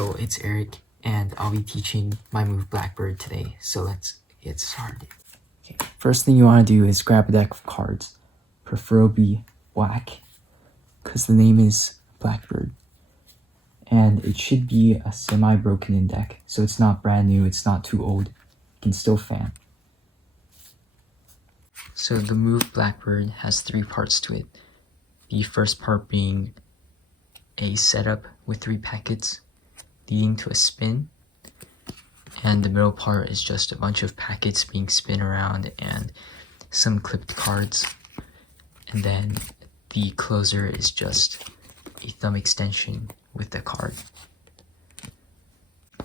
Yo, it's Eric, and I'll be teaching my move Blackbird today, so let's get started. Okay. First thing you want to do is grab a deck of cards, preferably black, because the name is Blackbird. And it should be a semi-broken in deck, so it's not brand new, it's not too old, you can still fan. So the move Blackbird has 3 parts to it. The first part being a setup with 3 packets, leading to a spin, and the middle part is just a bunch of packets being spun around and some clipped cards, and then the closer is just a thumb extension with the card.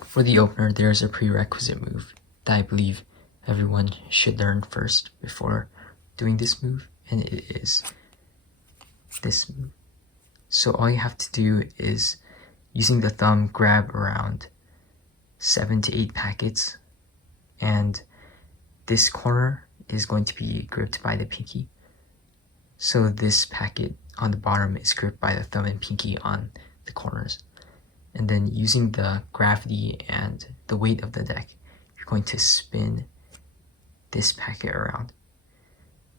For the opener, there's a prerequisite move that I believe everyone should learn first before doing this move, and it is this move. So all you have to do is, using the thumb, grab around 7 to 8 packets, and this corner is going to be gripped by the pinky. So this packet on the bottom is gripped by the thumb and pinky on the corners. And then using the gravity and the weight of the deck, you're going to spin this packet around.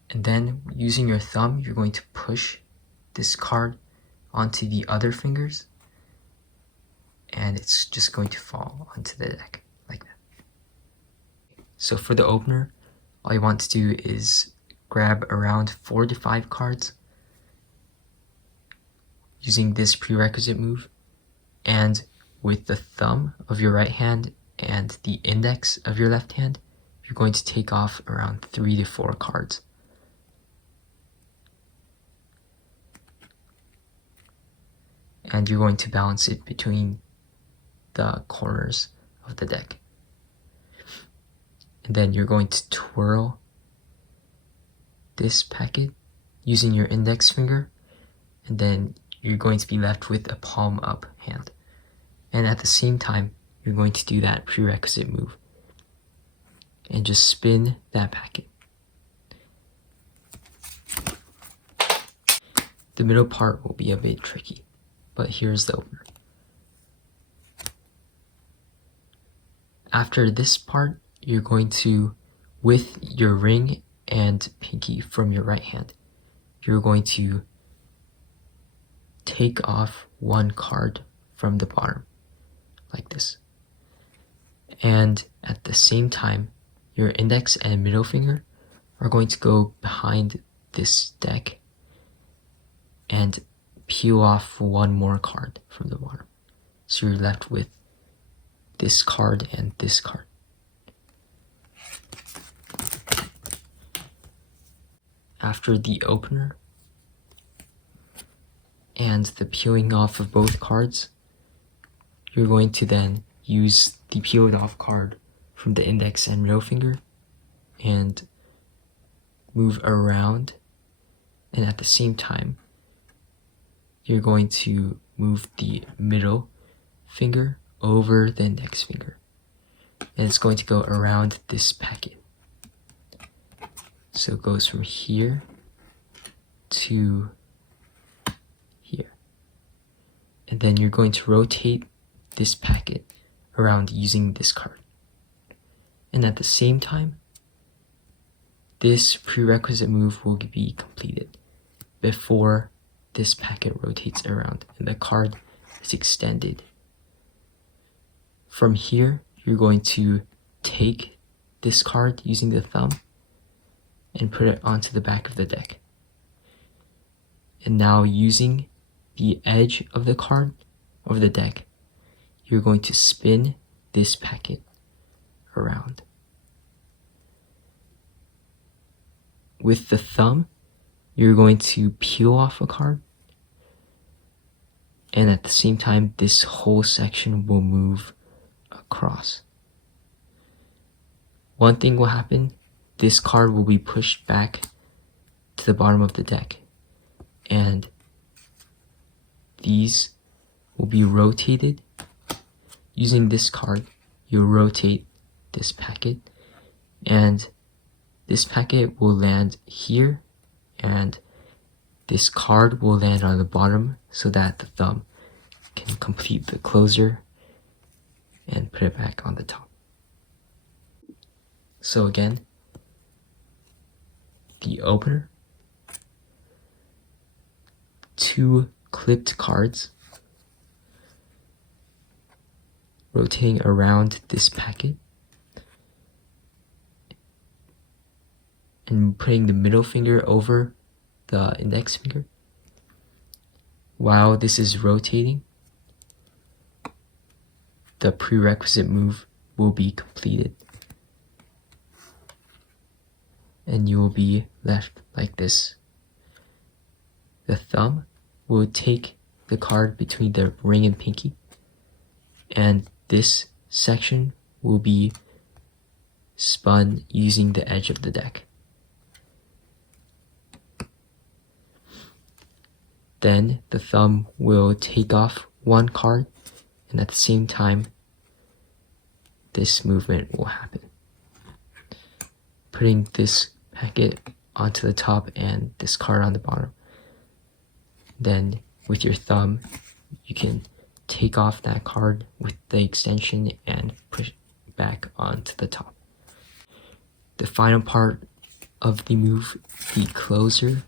And then using your thumb, you're going to push this card onto the other fingers, and it's just going to fall onto the deck like that. So for the opener, all you want to do is grab around 4 to 5 cards using this prerequisite move, and with the thumb of your right hand and the index of your left hand, you're going to take off around 3 to 4 cards. And you're going to balance it between the corners of the deck. And then you're going to twirl this packet using your index finger, and then you're going to be left with a palm up hand. And at the same time, you're going to do that prerequisite move and just spin that packet. The middle part will be a bit tricky, but here's the opener. After this part, you're going to, with your ring and pinky from your right hand, you're going to take off 1 card from the bottom, like this. And at the same time, your index and middle finger are going to go behind this deck and peel off 1 more card from the bottom. So you're left with this card and this card. After the opener and the peeling off of both cards, you're going to then use the peeled off card from the index and middle finger and move around, and at the same time you're going to move the middle finger over the index finger, and it's going to go around this packet. So it goes from here to here. And then you're going to rotate this packet around using this card. And at the same time, this prerequisite move will be completed before this packet rotates around and the card is extended. From here, you're going to take this card using the thumb and put it onto the back of the deck. And now using the edge of the card of the deck, you're going to spin this packet around. With the thumb, you're going to peel off a card, and at the same time, this whole section will move across. One thing will happen, this card will be pushed back to the bottom of the deck, and these will be rotated. Using this card, you'll rotate this packet, and this packet will land here, and this card will land on the bottom so that the thumb can complete the closer and put it back on the top. So again, the opener, 2 clipped cards, rotating around this packet, and putting the middle finger over the index finger. While this is rotating, the prerequisite move will be completed. And you will be left like this. The thumb will take the card between the ring and pinky, and this section will be spun using the edge of the deck. Then the thumb will take off 1 card, and at the same time, this movement will happen. Putting this packet onto the top and this card on the bottom. Then with your thumb, you can take off that card with the extension and push it back onto the top. The final part of the move, the closer,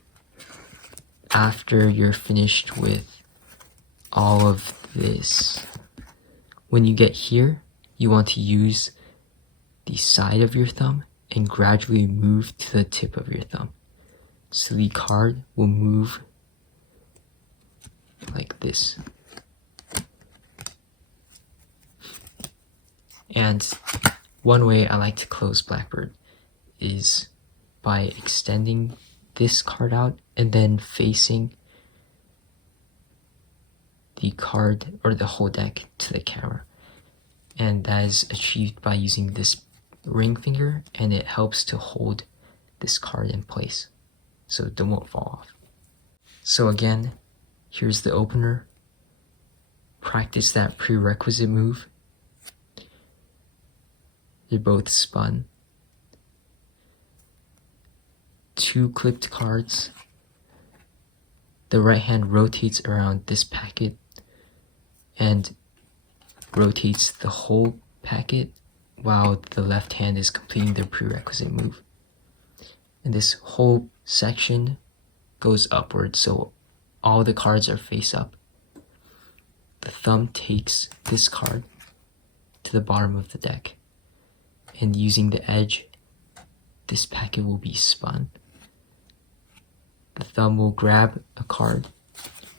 after you're finished with all of this. When you get here, you want to use the side of your thumb and gradually move to the tip of your thumb. So the card will move like this. And one way I like to close Blackbird is by extending this card out and then facing the card or the whole deck to the camera. And that is achieved by using this ring finger, and it helps to hold this card in place so it won't fall off. So again, here's the opener. Practice that prerequisite move. They're both spun. 2 clipped cards. The right hand rotates around this packet and rotates the whole packet while the left hand is completing the prerequisite move. And this whole section goes upward, so all the cards are face up. The thumb takes this card to the bottom of the deck, and using the edge, this packet will be spun. The thumb will grab a card,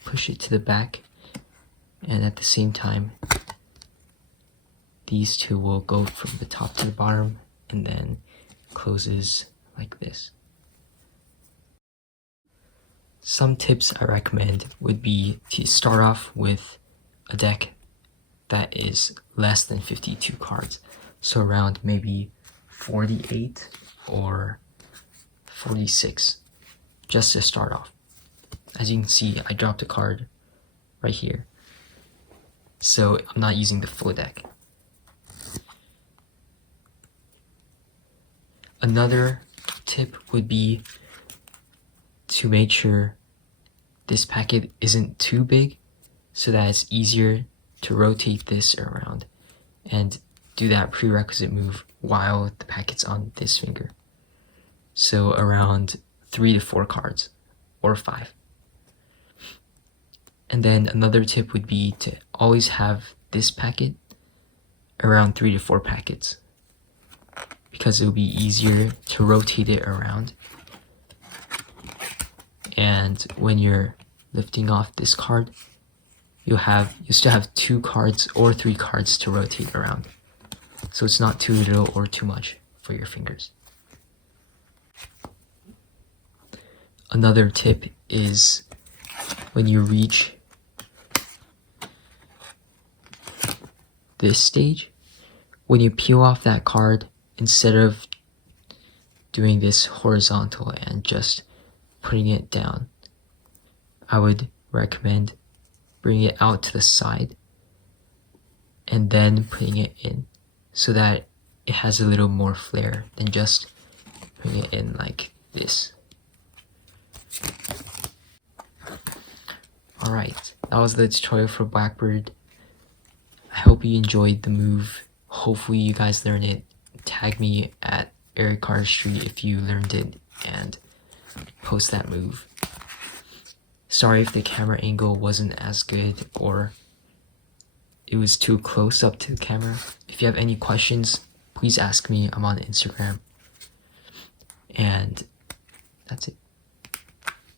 push it to the back, and at the same time, these two will go from the top to the bottom and then closes like this. Some tips I recommend would be to start off with a deck that is less than 52 cards. So around maybe 48 or 46, just to start off. As you can see, I dropped a card right here. So I'm not using the full deck. Another tip would be to make sure this packet isn't too big so that it's easier to rotate this around and do that prerequisite move while the packet's on this finger. So around 3 to 4 cards or 5. And then another tip would be to always have this packet around 3 to 4 packets, because it'll be easier to rotate it around. And when you're lifting off this card, you still have 2 cards or 3 cards to rotate around. So it's not too little or too much for your fingers. Another tip is when you reach this stage, when you peel off that card, instead of doing this horizontal and just putting it down, I would recommend bringing it out to the side and then putting it in so that it has a little more flair than just putting it in like this. Alright, that was the tutorial for Blackbird. I hope hope you enjoyed the move. Hopefully you guys learned it. Tag me at Eric Cardistry if you learned it and post that move. Sorry if the camera angle wasn't as good or it was too close up to the camera. If you have any questions, please ask me. I'm on Instagram. And that's it.